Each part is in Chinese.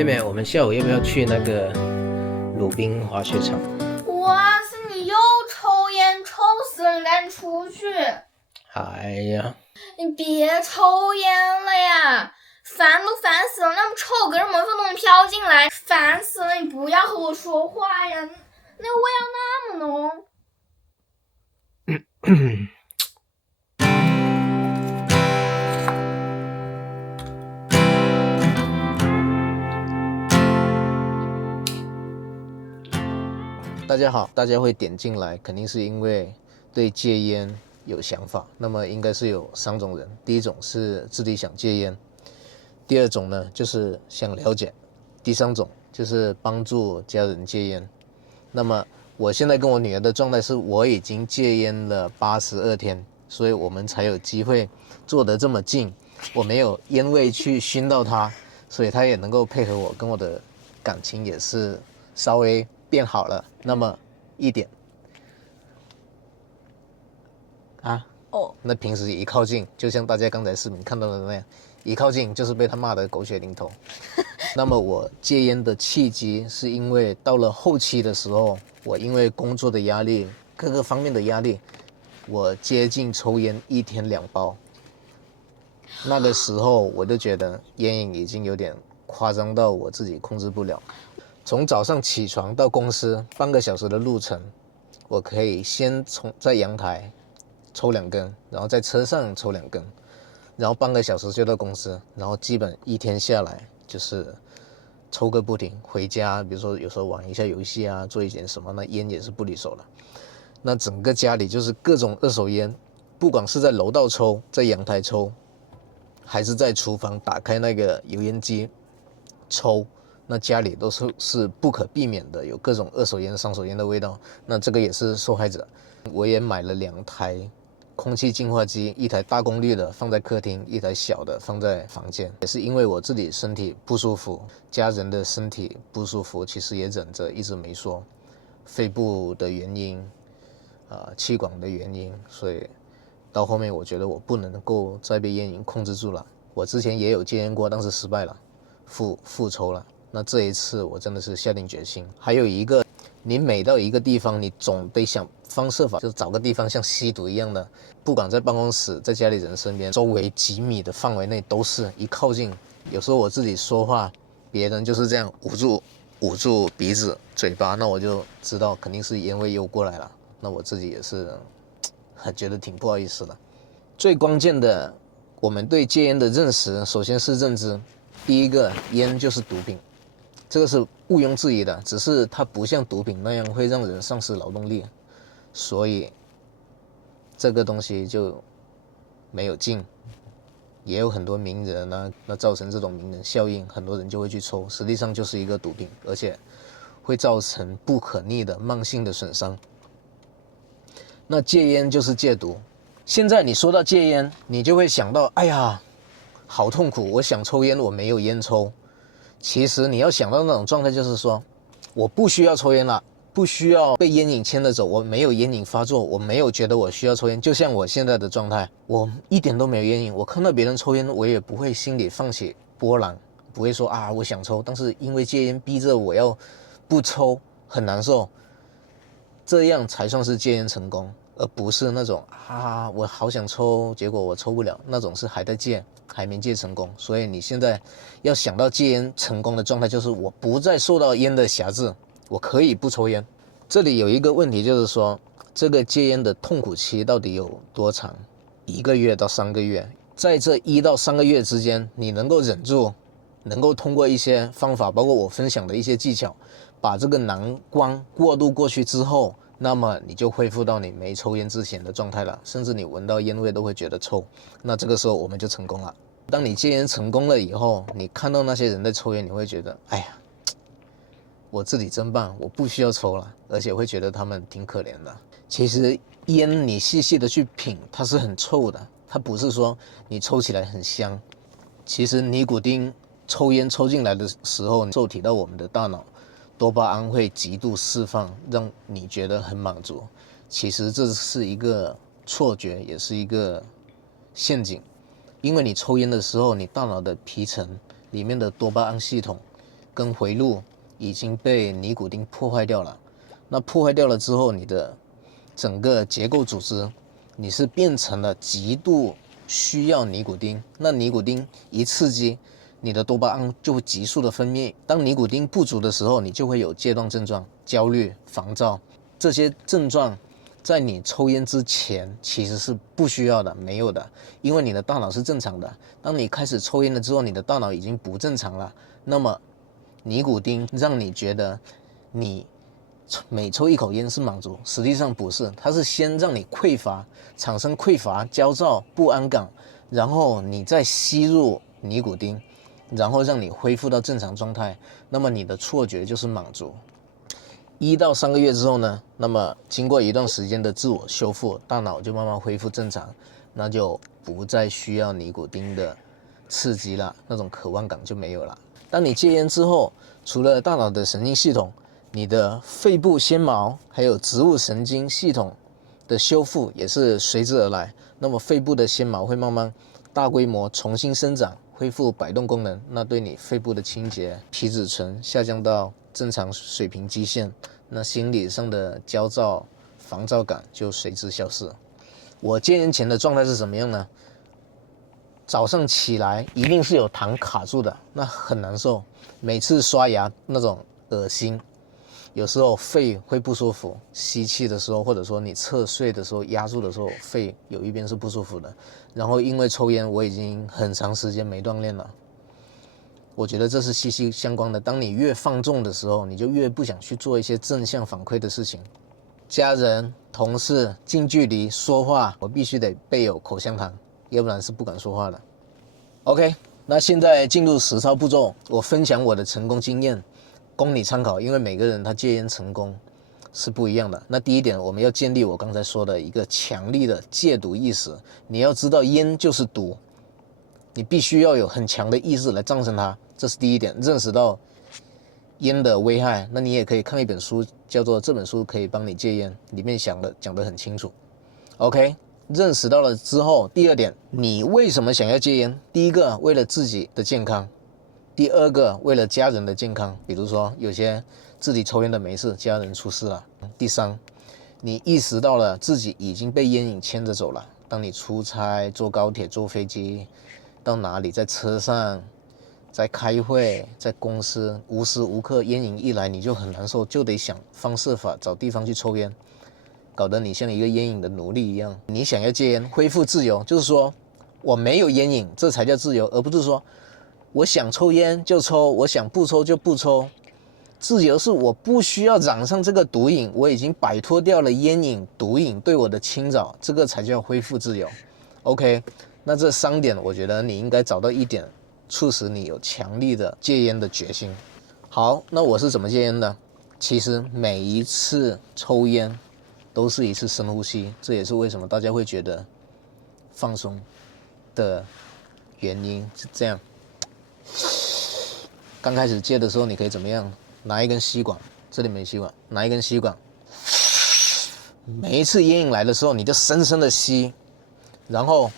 妹妹，我们下午要不要去那个鲁滨滑雪场？哇塞，你又抽烟，臭死了！你赶紧出去！哎呀，你别抽烟了呀，烦都烦死了，那么臭，隔着门缝都能飘进来，烦死了！你不要和我说话呀，那味道那么浓。大家好，大家会点进来，肯定是因为对戒烟有想法。那么应该是有3种人，第一种是自己想戒烟，第二种呢就是想了解，第3种就是帮助家人戒烟。那么我现在跟我女儿的状态是，我已经戒烟了82天，所以我们才有机会坐得这么近，我没有烟味去熏到她，所以她也能够配合我，跟我的感情也是稍微变好了那么一点啊。那平时一靠近，就像大家刚才视频看到的那样，一靠近就是被他骂得狗血淋头。那么我戒烟的契机是因为到了后期的时候，我因为工作的压力，各个方面的压力，我接近抽烟1天2包。那个时候我就觉得烟瘾已经有点夸张到我自己控制不了。从早上起床到公司半个小时的路程，我可以先在阳台抽2根，然后在车上抽2根，然后半个小时就到公司，然后基本一天下来就是抽个不停。回家比如说有时候玩一下游戏啊，做一点什么，那烟也是不离手了。那整个家里就是各种二手烟，不管是在楼道抽，在阳台抽，还是在厨房打开那个油烟机抽，那家里都是不可避免的有各种二手烟、3手烟的味道。那这个也是受害者。我也买了2台空气净化机，一台大功率的放在客厅，一台小的放在房间。也是因为我自己身体不舒服，家人的身体不舒服，其实也忍着一直没说，肺部的原因气管的原因，所以到后面我觉得我不能够再被烟瘾控制住了。我之前也有戒烟过，但是失败了，复抽了。那这一次我真的是下定决心。还有一个，你每到一个地方，你总得想方设法，就找个地方像吸毒一样的，不管在办公室，在家里人身边，周围几米的范围内都是，一靠近，有时候我自己说话，别人就是这样捂住鼻子嘴巴，那我就知道肯定是烟味又过来了。那我自己也是很觉得挺不好意思的。最关键的，我们对戒烟的认识，首先是认知。第一个，烟就是毒品，这个是毋庸置疑的，只是它不像毒品那样会让人丧失劳动力，所以这个东西就没有禁。也有很多名人啊，那造成这种名人效应，很多人就会去抽，实际上就是一个毒品，而且会造成不可逆的慢性的损伤。那戒烟就是戒毒。现在你说到戒烟，你就会想到，哎呀，好痛苦，我想抽烟，我没有烟抽。其实你要想到那种状态，就是说，我不需要抽烟了，不需要被烟瘾牵着走，我没有烟瘾发作，我没有觉得我需要抽烟。就像我现在的状态，我一点都没有烟瘾，我看到别人抽烟，我也不会心里放起波澜，不会说啊我想抽，但是因为戒烟逼着我要不抽，很难受。这样才算是戒烟成功，而不是那种我好想抽，结果我抽不了，那种是还在戒，还没戒成功。所以你现在要想到戒烟成功的状态，就是我不再受到烟的辖制，我可以不抽烟。这里有一个问题，就是说这个戒烟的痛苦期到底有多长？1个月到3个月，在这1到3个月之间，你能够忍住，能够通过一些方法，包括我分享的一些技巧，把这个难关过渡过去之后，那么你就恢复到你没抽烟之前的状态了，甚至你闻到烟味都会觉得臭。那这个时候我们就成功了。当你戒烟成功了以后，你看到那些人在抽烟，你会觉得，哎呀，我自己真棒，我不需要抽了，而且会觉得他们挺可怜的。其实烟你细细的去品，它是很臭的，它不是说你抽起来很香。其实尼古丁抽烟抽进来的时候，受体到我们的大脑，多巴胺会极度释放，让你觉得很满足。其实这是一个错觉，也是一个陷阱。因为你抽烟的时候，你大脑的皮层里面的多巴胺系统跟回路已经被尼古丁破坏掉了。那破坏掉了之后，你的整个结构组织，你是变成了极度需要尼古丁。那尼古丁一刺激，你的多巴胺就会急速的分泌。当尼古丁不足的时候，你就会有戒断症状、焦虑、烦躁。这些症状在你抽烟之前其实是不需要的，没有的，因为你的大脑是正常的。当你开始抽烟了之后，你的大脑已经不正常了。那么尼古丁让你觉得你每抽一口烟是满足，实际上不是，它是先让你匮乏，产生匮乏、焦躁、不安感，然后你再吸入尼古丁，然后让你恢复到正常状态。那么你的错觉就是满足。1到3个月之后呢，那么经过一段时间的自我修复，大脑就慢慢恢复正常，那就不再需要尼古丁的刺激了，那种渴望感就没有了。当你戒烟之后，除了大脑的神经系统，你的肺部纤毛还有植物神经系统的修复也是随之而来。那么肺部的纤毛会慢慢大规模重新生长，恢复摆动功能，那对你肺部的清洁、皮质醇下降到正常水平基线，那心理上的焦躁、烦躁感就随之消失。我戒烟前的状态是什么样呢？早上起来一定是有痰卡住的，那很难受。每次刷牙那种恶心，有时候肺会不舒服，吸气的时候或者说你侧睡的时候压住的时候，肺有一边是不舒服的。然后因为抽烟，我已经很长时间没锻炼了。我觉得这是息息相关的。当你越放纵的时候，你就越不想去做一些正向反馈的事情。家人、同事近距离说话，我必须得备有口香糖，要不然是不敢说话的。OK， 那现在进入实操步骤，我分享我的成功经验，供你参考。因为每个人他戒烟成功是不一样的。那第一点，我们要建立我刚才说的一个强力的戒毒意识。你要知道烟就是毒，你必须要有很强的意识来战胜它，这是第一点。认识到烟的危害，那你也可以看一本书，叫做《这本书可以帮你戒烟》，里面讲得很清楚。OK， 认识到了之后，第二点，你为什么想要戒烟？第一个，为了自己的健康；第二个，为了家人的健康。比如说，有些自己抽烟的没事，家人出事了。第三，你意识到了自己已经被烟瘾牵着走了。当你出差、坐高铁、坐飞机，到哪里，在车上，在开会，在公司，无时无刻烟瘾一来你就很难受，就得想方设法找地方去抽烟，搞得你像一个烟瘾的奴隶一样。你想要戒烟，恢复自由，就是说我没有烟瘾，这才叫自由，而不是说我想抽烟就抽，我想不抽就不抽。自由是我不需要染上这个毒瘾，我已经摆脱掉了烟瘾、毒瘾对我的侵扰，这个才叫恢复自由。OK， 那这3点，我觉得你应该找到一点促使你有强力的戒烟的决心。好，那我是怎么戒烟的？其实每一次抽烟都是一次深呼吸，这也是为什么大家会觉得放松的原因是这样。刚开始戒的时候，你可以怎么样？拿一根吸管，这里没吸管，拿一根吸管，每一次烟瘾来的时候，你就深深的吸，然后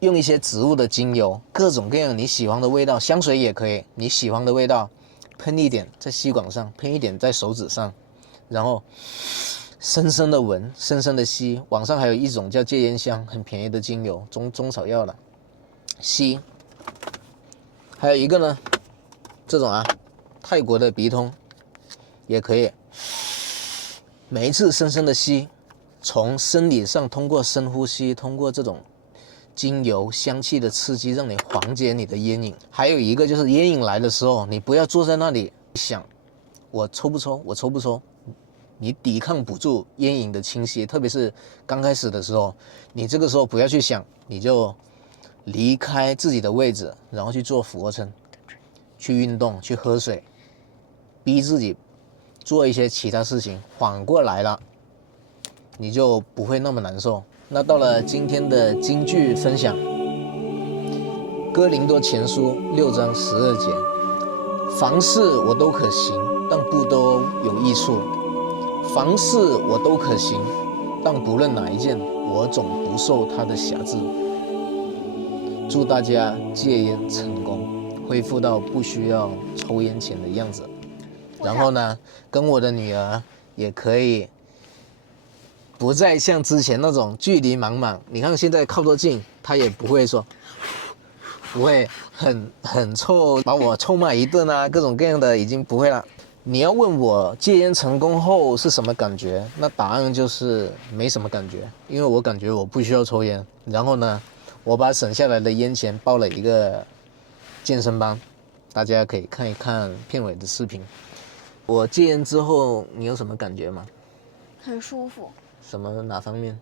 用一些植物的精油，各种各样你喜欢的味道，香水也可以，你喜欢的味道，喷一点在吸管上，喷一点在手指上，然后深深的闻，深深的吸。网上还有一种叫戒烟香，很便宜的精油，中草药的，吸。还有一个呢，这种泰国的鼻通也可以，每一次深深的吸，从生理上通过深呼吸，通过这种精油香气的刺激，让你缓解你的烟瘾。还有一个就是烟瘾来的时候，你不要坐在那里想我抽不抽，我抽不抽，你抵抗不住烟瘾的侵袭。特别是刚开始的时候，你这个时候不要去想，你就离开自己的位置，然后去做俯卧撑，去运动，去喝水，逼自己做一些其他事情，缓过来了，你就不会那么难受。那到了今天的金句分享，哥林多前书6章12节，凡事我都可行，但不都有益处；凡事我都可行，但不论哪一件，我总不受它的辖制。祝大家戒烟成功，恢复到不需要抽烟前的样子。然后呢，跟我的女儿也可以不再像之前那种距离茫茫。你看现在靠得近，她也不会说，不会很臭，把我臭骂一顿啊，各种各样的已经不会了。你要问我戒烟成功后是什么感觉，那答案就是没什么感觉，因为我感觉我不需要抽烟。然后呢，我把省下来的烟钱报了一个健身班，大家可以看一看片尾的视频。我戒烟之后，你有什么感觉吗？很舒服。哪方面？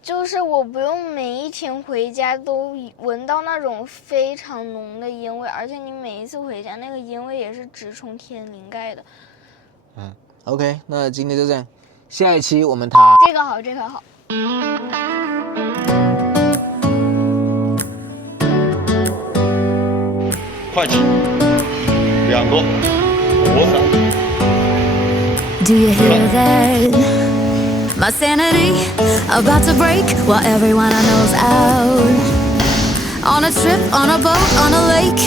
就是我不用每一天回家都闻到那种非常浓的烟味，而且你每一次回家那个烟味也是直冲天灵盖的。OK， 那今天就这样，下一期我们谈这个好，这个好。会计2个5个。Do you hear that? My sanity about to break while everyone I know's out. On a trip, on a boat, on a lake.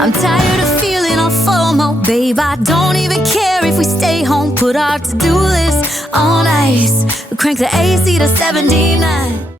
I'm tired of feeling all FOMO. Babe, I don't even care if we stay home. Put our to-do list on ice. Crank the AC to 79.